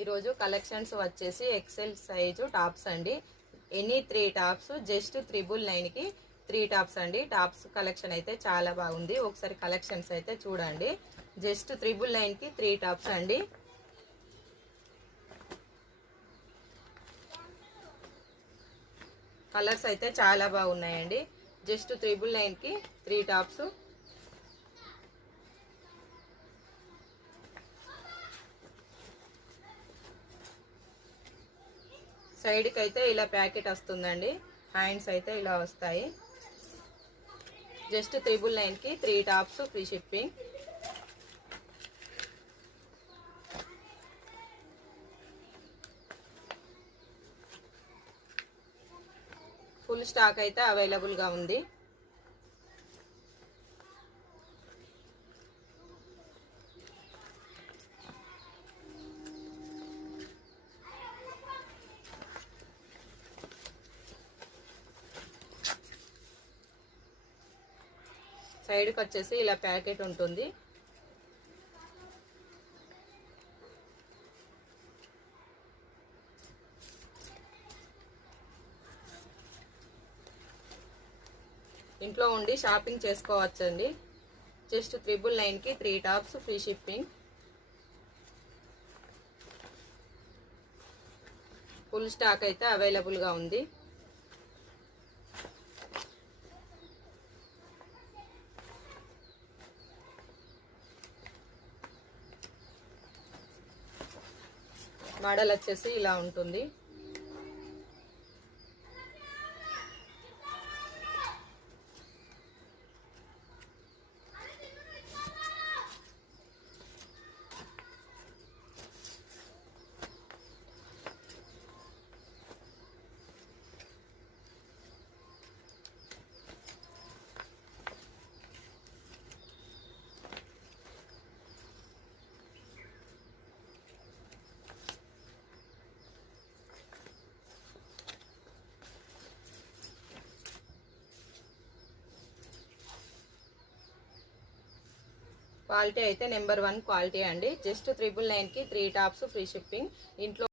ఈరోజు కలెక్షన్స్ వచ్చేసి XL size tops అండి. ఎనీ 3 టాప్స్ జస్ట్ 999కి 3 టాప్స్ అండి. టాప్స్ కలెక్షన్ అయితే చాలా బాగుంది. ఒకసారి కలెక్షన్స్ అయితే చూడండి. జస్ట్ 999కి 3 టాప్స్ అండి. కలర్స్ అయితే చాలా బాగున్నాయండి. జస్ట్ 999కి 3 టాప్స్. సైడ్కి అయితే ఇలా ప్యాకెట్ వస్తుందండి. హ్యాండ్స్ అయితే ఇలా వస్తాయి. జస్ట్ 999కి 3 tops free shipping. Full stock అయితే అవైలబుల్గా ఉంది. సైడ్కి వచ్చేసి ఇలా ప్యాకెట్ ఉంటుంది. ఇంట్లో ఉండి షాపింగ్ చేసుకోవచ్చండి. జస్ట్ 999కి 3 tops free shipping. Full stock అయితే అవైలబుల్గా ఉంది. మోడల్ వచ్చేసి ఇలా ఉంటుంది. క్వాలిటీ అయితే నెంబర్ 1 క్వాలిటీ అండి. జస్ట్ 999కి 3 టాప్స్ ఫ్రీ షిప్పింగ్. ఇంట్లో